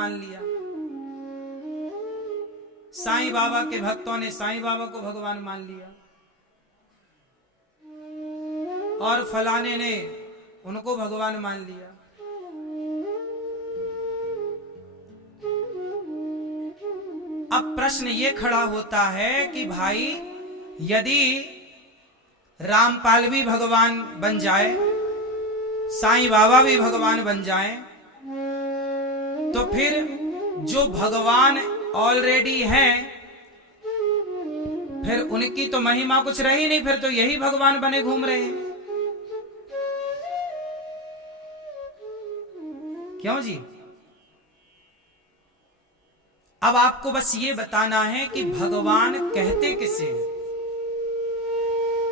मान लिया, साईं बाबा के भक्तों ने साईं बाबा को भगवान मान लिया, और फलाने ने उनको भगवान मान लिया। अब प्रश्न ये खड़ा होता है कि भाई यदि रामपाल भी भगवान बन जाए, साईं बाबा भी भगवान बन जाए, तो फिर जो भगवान ऑलरेडी हैं, फिर उनकी तो महिमा कुछ रही नहीं, फिर तो यही भगवान बने घूम रहे हैं। क्यों जी? अब आपको बस ये बताना है कि भगवान कहते किसे,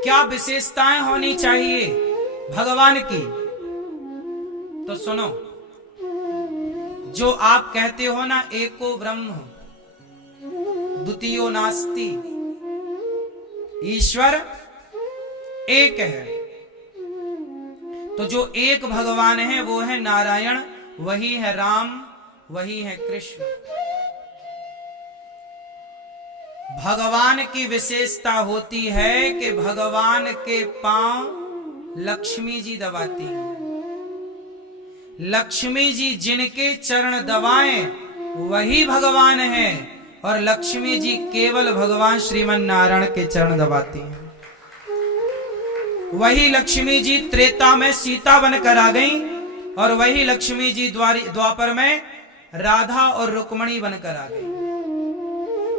क्या विशेषताएं होनी चाहिए भगवान की। तो सुनो, जो आप कहते हो ना एको ब्रह्म द्वितीयो नास्ति, ईश्वर एक है, तो जो एक भगवान है वो है नारायण, वही है राम, वही है कृष्ण। भगवान की विशेषता होती है कि भगवान के पांव लक्ष्मी जी दबाती हैं। लक्ष्मी जी जिनके चरण दबाएं वही भगवान है, और लक्ष्मी जी केवल भगवान श्रीमन नारायण के चरण दबाती हैं। वही लक्ष्मी जी त्रेता में सीता बनकर आ गई, और वही लक्ष्मी जी द्वापर में राधा और रुक्मणी बनकर आ गई।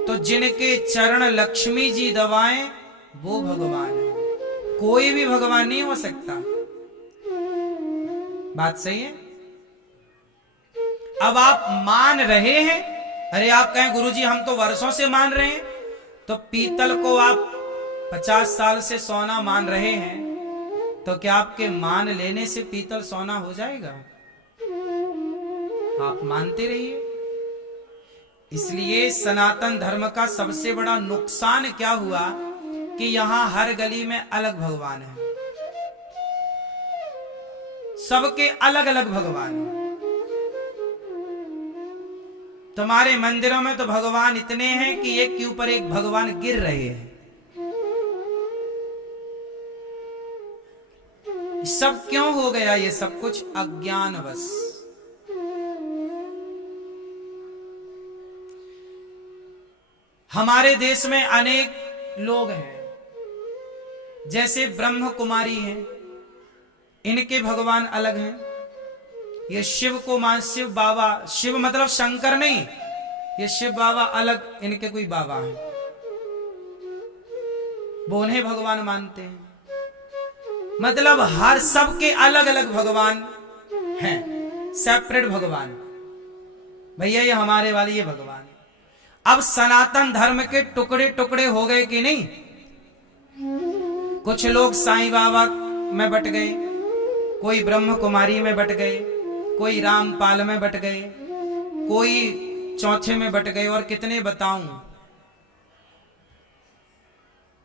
तो जिनके चरण लक्ष्मी जी दबाएं वो भगवान है, कोई भी भगवान नहीं हो सकता। बात सही है? अब आप मान रहे हैं, अरे आप कहें गुरुजी हम तो वर्षों से मान रहे हैं, तो पीतल को आप 50 साल से सोना मान रहे हैं, तो क्या आपके मान लेने से पीतल सोना हो जाएगा? आप मानते रहिए। इसलिए सनातन धर्म का सबसे बड़ा नुकसान क्या हुआ कि यहां हर गली में अलग भगवान है, सबके अलग अलग भगवान है। तुम्हारे मंदिरों में तो भगवान इतने हैं कि एक के ऊपर एक भगवान गिर रहे हैं। सब क्यों हो गया ये सब कुछ? अज्ञानवश। हमारे देश में अनेक लोग हैं, जैसे ब्रह्म कुमारी हैं, इनके भगवान अलग हैं। ये शिव को मान, शिव बाबा, शिव मतलब शंकर नहीं, ये शिव बाबा अलग, इनके कोई बाबा हैं, वो उन्हें भगवान मानते हैं। मतलब हर सबके अलग अलग भगवान हैं, सेपरेट भगवान। भैया ये हमारे वाली ये भगवान। अब सनातन धर्म के टुकड़े टुकड़े हो गए कि नहीं? कुछ लोग साईं बाबा में बट गए, कोई ब्रह्म कुमारी में बट गए, कोई रामपाल में बट गए, कोई चौथे में बट गए, और कितने बताऊं।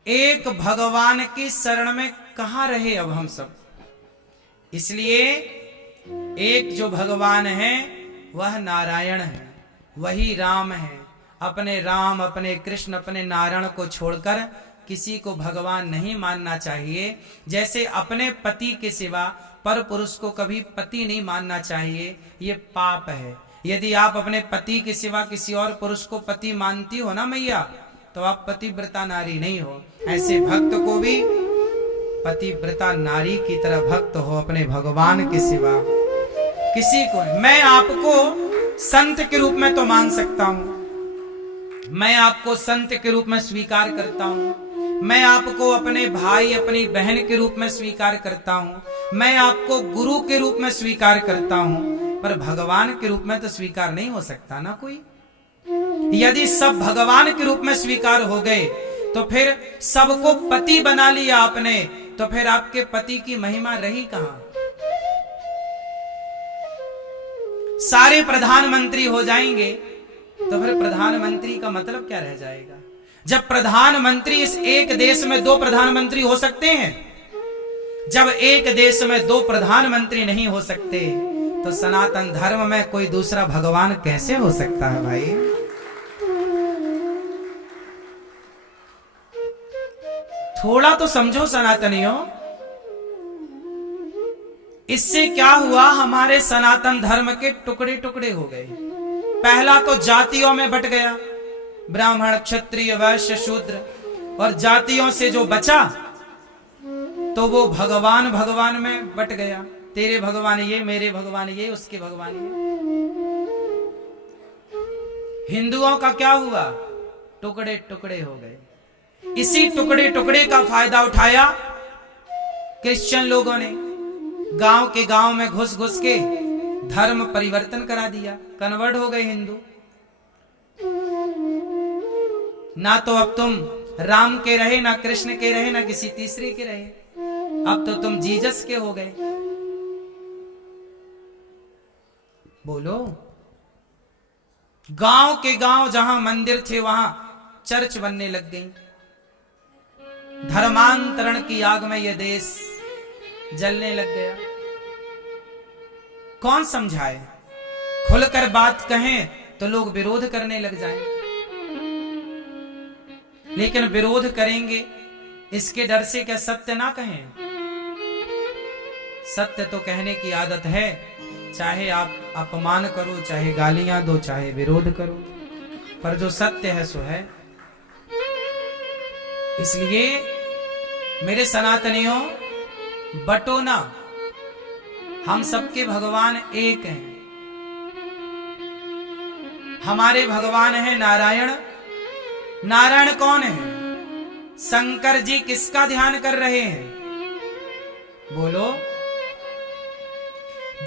एक भगवान की शरण में कहां रहे अब हम सब। इसलिए एक जो भगवान है वह नारायण है, वही राम है। अपने राम, अपने कृष्ण, अपने नारायण को छोड़कर किसी को भगवान नहीं मानना चाहिए। जैसे अपने पति के सिवा पर पुरुष को कभी पति नहीं मानना चाहिए, ये पाप है। यदि आप अपने पति के सिवा किसी और पुरुष को पति मानती हो ना मैया, तो आप पतिव्रता नारी नहीं हो। ऐसे भक्त को भी पतिव्रता नारी की तरह भक्त हो, अपने भगवान के सिवा किसी को। मैं आपको संत के रूप में तो मान सकता हूं, मैं आपको संत के रूप में स्वीकार करता हूं, मैं आपको अपने भाई अपनी बहन के रूप में स्वीकार करता हूं, मैं आपको गुरु के रूप में स्वीकार करता हूं, पर भगवान के रूप में तो स्वीकार नहीं हो सकता ना कोई। यदि सब भगवान के रूप में स्वीकार हो गए तो फिर सबको पति बना लिया आपने, तो फिर आपके पति की महिमा रही कहां? सारे प्रधानमंत्री हो जाएंगे तो फिर प्रधानमंत्री का मतलब क्या रह जाएगा? जब प्रधानमंत्री, इस एक देश में 2 प्रधानमंत्री हो सकते हैं, जब एक देश में 2 प्रधानमंत्री नहीं हो सकते, तो सनातन धर्म में कोई दूसरा भगवान कैसे हो सकता है भाई? थोड़ा तो समझो सनातनियों। इससे क्या हुआ, हमारे सनातन धर्म के टुकड़े टुकड़े हो गए। पहला तो जातियों में बट गया, ब्राह्मण, क्षत्रिय, वैश्य, शूद्र, और जातियों से जो बचा तो वो भगवान भगवान में बट गया। तेरे भगवान ये, मेरे भगवान ये, उसके भगवान ये। हिंदुओं का क्या हुआ, टुकड़े टुकड़े हो गए। इसी टुकड़े टुकड़े का फायदा उठाया क्रिश्चियन लोगों ने। गांव के गांव में घुस घुस के धर्म परिवर्तन करा दिया, कन्वर्ट हो गए हिंदू। ना तो अब तुम राम के रहे, ना कृष्ण के रहे, ना किसी तीसरे के रहे, अब तो तुम जीसस के हो गए। बोलो, गांव के गांव जहां मंदिर थे वहां चर्च बनने लग गई। धर्मांतरण की आग में यह देश जलने लग गया। कौन समझाए? खुलकर बात कहें तो लोग विरोध करने लग जाएं। लेकिन विरोध करेंगे इसके डर से क्या सत्य ना कहें? सत्य तो कहने की आदत है, चाहे आप अपमान करो, चाहे गालियां दो, चाहे विरोध करो, पर जो सत्य है सो है। इसलिए मेरे सनातनियों, बटो ना, हम सबके भगवान एक हैं। हमारे भगवान है नारायण। नारायण कौन है? शंकर जी किसका ध्यान कर रहे हैं? बोलो।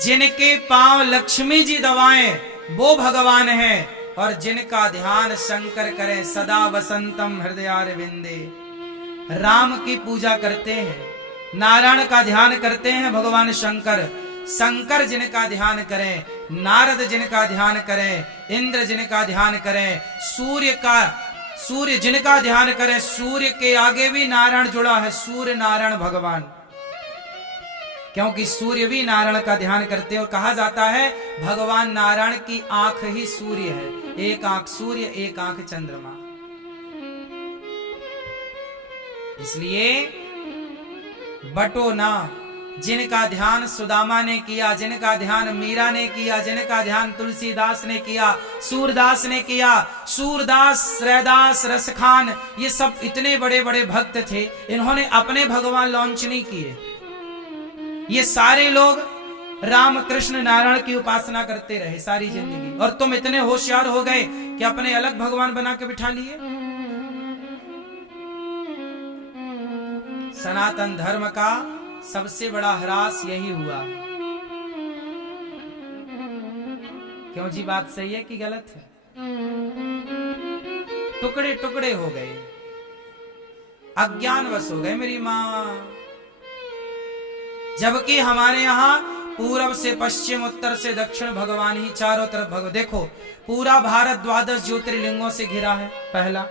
जिनके पांव लक्ष्मी जी दबाएं वो भगवान है, और जिनका ध्यान शंकर करें सदा वसंतम हृदयारविंदे। राम की पूजा करते हैं, नारायण का ध्यान करते हैं भगवान शंकर। शंकर जिनका ध्यान करें, नारद जिनका ध्यान करें, इंद्र जिनका ध्यान करें, सूर्य जिनका ध्यान करें, सूर्य के आगे भी नारायण जुड़ा है, सूर्य नारायण भगवान, क्योंकि सूर्य भी नारायण का ध्यान करते हैं। और कहा जाता है भगवान नारायण की आंख ही सूर्य है, एक आंख सूर्य, एक आंख चंद्रमा। इसलिए बटो ना। जिनका ध्यान सुदामा ने किया, जिनका ध्यान मीरा ने किया, जिनका ध्यान तुलसीदास ने किया, सूरदास ने किया। सूरदास, रैदास, रसखान, ये सब इतने बड़े बड़े भक्त थे, इन्होंने अपने भगवान लॉन्च नहीं किए। ये सारे लोग राम कृष्ण नारायण की उपासना करते रहे सारी जिंदगी, और तुम इतने होशियार हो गए कि अपने अलग भगवान बना के बिठा लिए। सनातन धर्म का सबसे बड़ा ह्रास यही हुआ। क्यों जी, बात सही है कि गलत है? टुकड़े टुकड़े हो गए, अज्ञानवश हो गए मेरी मां। जबकि हमारे यहां पूरब से पश्चिम, उत्तर से दक्षिण भगवान ही चारों तरफ भगवान। देखो, पूरा भारत 12 ज्योतिर्लिंगों से घिरा है। पहला,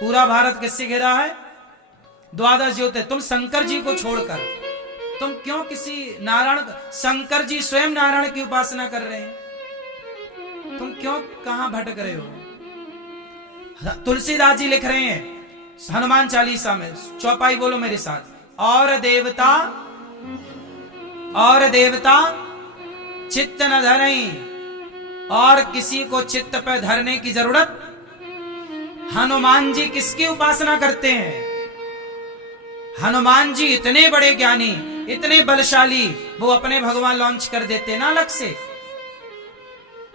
पूरा भारत किससे घिरा है? 12 ज्योतिर्लिंग। तुम शंकर जी को छोड़कर तुम क्यों किसी नारायण, शंकर जी स्वयं नारायण की उपासना कर रहे हैं, तुम क्यों कहां भटक रहे हो? तुलसीदास जी लिख रहे हैं हनुमान चालीसा में, चौपाई बोलो मेरे साथ, और देवता चित्त न धरई, और किसी को चित्त पर धरने की जरूरत। हनुमान जी किसकी उपासना करते हैं? हनुमान जी इतने बड़े ज्ञानी, इतने बलशाली, वो अपने भगवान लॉन्च कर देते ना अलग से,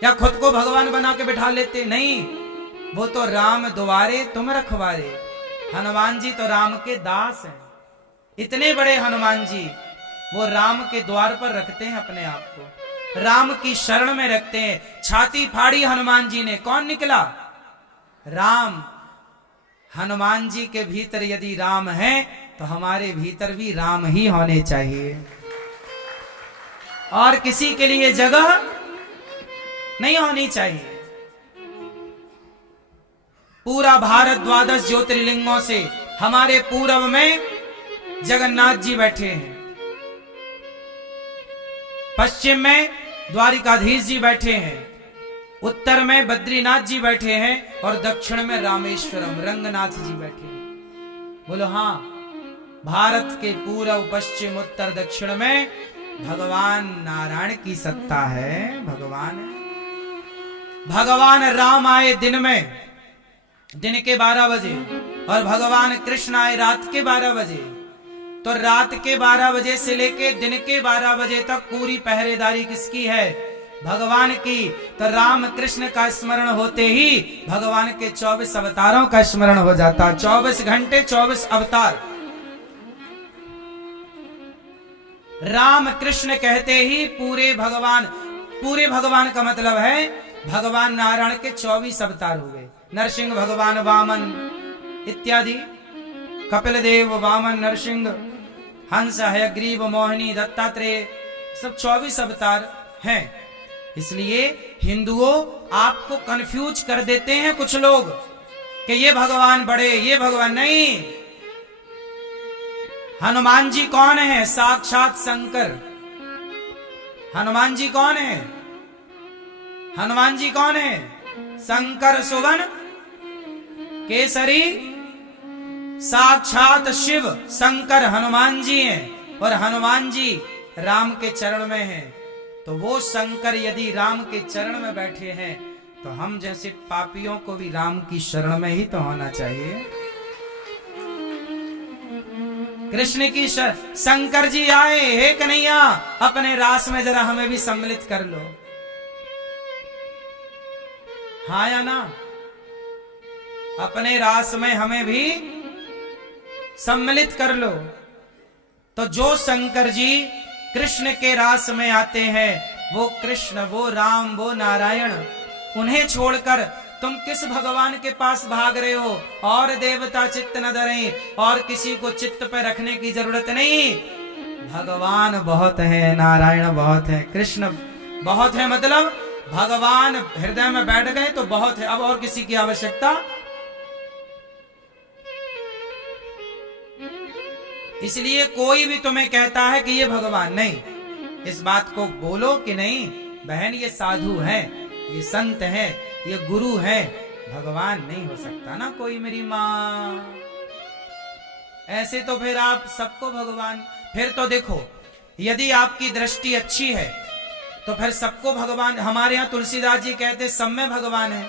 या खुद को भगवान बना के बिठा लेते? नहीं, वो तो राम द्वारे तुम रखवारे। हनुमान जी तो राम के दास हैं। इतने बड़े हनुमान जी वो राम के द्वार पर रखते हैं अपने आप को, राम की शरण में रखते हैं। छाती फाड़ी हनुमान जी ने, कौन निकला? राम। हनुमान जी के भीतर यदि राम है तो हमारे भीतर भी राम ही होने चाहिए, और किसी के लिए जगह नहीं होनी चाहिए। पूरा भारत 12 ज्योतिर्लिंगों से, हमारे पूरब में जगन्नाथ जी बैठे हैं, पश्चिम में द्वारिकाधीश जी बैठे हैं, उत्तर में बद्रीनाथ जी बैठे हैं और दक्षिण में रामेश्वरम रंगनाथ जी बैठे हैं। बोलो हाँ, भारत के पूर्व पश्चिम उत्तर दक्षिण में भगवान नारायण की सत्ता है। भगवान राम आए दिन में, दिन के 12 बजे, और भगवान कृष्ण आए रात के 12 बजे। तो रात के 12 बजे से लेके दिन के 12 बजे तक पूरी पहरेदारी किसकी है? भगवान की। तो राम कृष्ण का स्मरण होते ही भगवान के 24 अवतारों का स्मरण हो जाता। 24 घंटे 24 अवतार। राम कृष्ण कहते ही पूरे भगवान का मतलब है भगवान नारायण के 24 अवतार हो गए। नरसिंह भगवान, वामन इत्यादि, कपिल देव, वामन, नरसिंह, हंस, हयग्रीव, मोहिनी, दत्तात्रेय, सब 24 अवतार हैं। इसलिए हिंदुओं आपको कंफ्यूज कर देते हैं कुछ लोग कि ये भगवान बड़े, ये भगवान नहीं। हनुमान जी कौन है? साक्षात शंकर। हनुमान जी कौन है? हनुमान जी कौन है? शंकर सुवन केसरी, साक्षात शिव शंकर हनुमान जी हैं। और हनुमान जी राम के चरण में हैं। तो वो शंकर यदि राम के चरण में बैठे हैं तो हम जैसे पापियों को भी राम की शरण में ही तो होना चाहिए। कृष्ण की शंकर जी आए, हे कन्हैया अपने रास में जरा हमें भी सम्मिलित कर लो। हाँ या ना? अपने रास में हमें भी सम्मिलित कर लो। तो जो शंकर जी कृष्ण के रास में आते हैं, वो कृष्ण, वो राम, वो नारायण, उन्हें छोड़कर तुम किस भगवान के पास भाग रहे हो? और देवता चित्त न धरें, और किसी को चित्त पे रखने की जरूरत नहीं। भगवान बहुत है, नारायण बहुत है, कृष्ण बहुत है। मतलब भगवान हृदय में बैठ गए तो बहुत है, अब और किसी की आवश्यकता। इसलिए कोई भी तुम्हें कहता है कि ये भगवान, नहीं, इस बात को बोलो कि नहीं बहन ये साधु है, ये संत है, ये गुरु है, भगवान नहीं हो सकता ना कोई मेरी माँ। ऐसे तो फिर आप सबको भगवान। फिर तो देखो, यदि आपकी दृष्टि अच्छी है तो फिर सबको भगवान। हमारे यहाँ तुलसीदास जी कहते सब में भगवान है।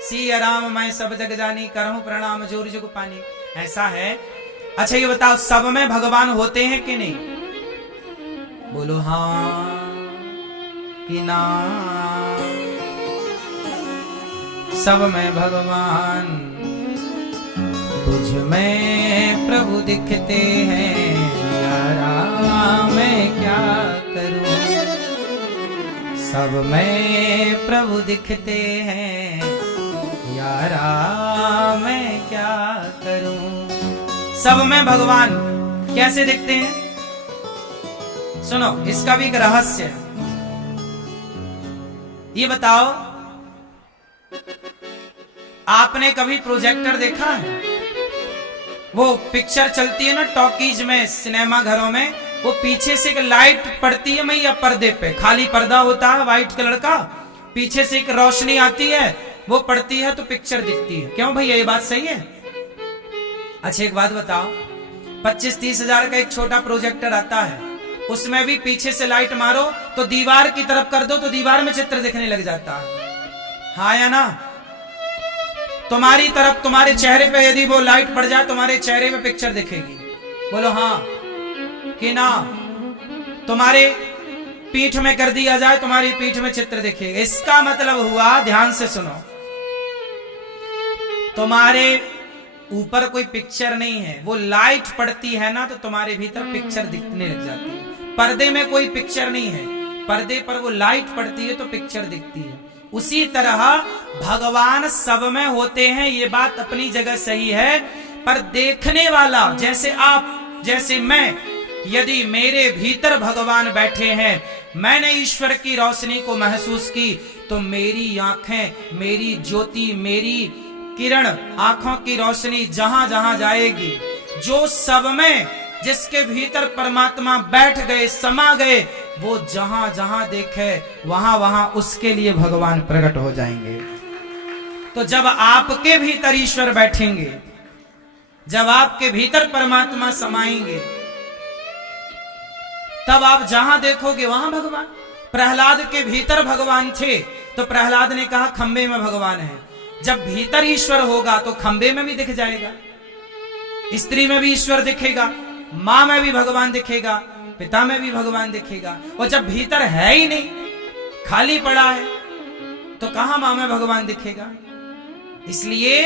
सिया राम मैं सब जग जानी, करहूं प्रणाम जोर जुग पानी। ऐसा है। अच्छा ये बताओ, सब में भगवान होते हैं कि नहीं? बोलो हाँ कि ना? सब में भगवान तुझ में प्रभु दिखते हैं, यारा मैं क्या करूं। सब में प्रभु दिखते हैं, यारा मैं क्या करूं। सब में भगवान कैसे दिखते हैं? सुनो, इसका भी एक रहस्य है। ये बताओ, आपने कभी प्रोजेक्टर देखा है? वो पिक्चर चलती है ना टॉकीज में, सिनेमा घरों में, वो पीछे से एक लाइट पड़ती है मैया पर्दे पे, खाली पर्दा होता है व्हाइट कलर का, पीछे से एक रोशनी आती है, वो पड़ती है तो पिक्चर दिखती है। क्यों भैया, ये बात सही है? अच्छा एक बात बताओ, 25-30 हजार का एक छोटा प्रोजेक्टर आता है, उसमें भी पीछे से लाइट मारो तो दीवार की तरफ कर दो तो दीवार में चित्र दिखने लग जाता है। हाँ या ना? तुम्हारी तरफ, तुम्हारे चेहरे पे यदि वो लाइट पड़ जाए तुम्हारे चेहरे में पिक्चर दिखेगी। बोलो हाँ कि ना? तुम्हारे पीठ में कर दिया जाए तुम्हारी पीठ में चित्र दिखेगा। इसका मतलब हुआ, ध्यान से सुनो, तुम्हारे ऊपर कोई पिक्चर नहीं है, वो लाइट पड़ती है ना तो तुम्हारे भीतर पिक्चर दिखने लग जाती है। पर्दे में कोई पिक्चर नहीं है, पर्दे पर वो लाइट पड़ती है तो पिक्चर दिखती है। उसी तरह भगवान सब में होते हैं, ये बात अपनी जगह सही है, पर देखने वाला जैसे आप, जैसे मैं, यदि मेरे भीतर भगवान बैठे हैं, मैंने ईश्वर की रोशनी को महसूस की, तो मेरी आंखें, मेरी ज्योति, मेरी किरण, आंखों की रोशनी जहां जहां जाएगी, जो सब में, जिसके भीतर परमात्मा बैठ गए, समा गए, वो जहां जहां देखे वहां वहां उसके लिए भगवान प्रकट हो जाएंगे। तो जब आपके भीतर ईश्वर बैठेंगे, जब आपके भीतर परमात्मा समाएंगे, तब आप जहां देखोगे वहां भगवान। प्रहलाद के भीतर भगवान थे तो प्रहलाद ने कहा खंबे में भगवान है। जब भीतर ईश्वर होगा तो खंबे में भी दिख जाएगा, स्त्री में भी ईश्वर दिखेगा, मां में भी भगवान दिखेगा, पिता में भी भगवान दिखेगा। और जब भीतर है ही नहीं, खाली पड़ा है, तो कहां मां में भगवान दिखेगा। इसलिए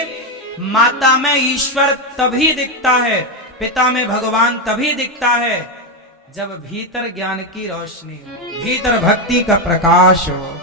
माता में ईश्वर तभी दिखता है, पिता में भगवान तभी दिखता है जब भीतर ज्ञान की रोशनी हो, भीतर भक्ति का प्रकाश हो।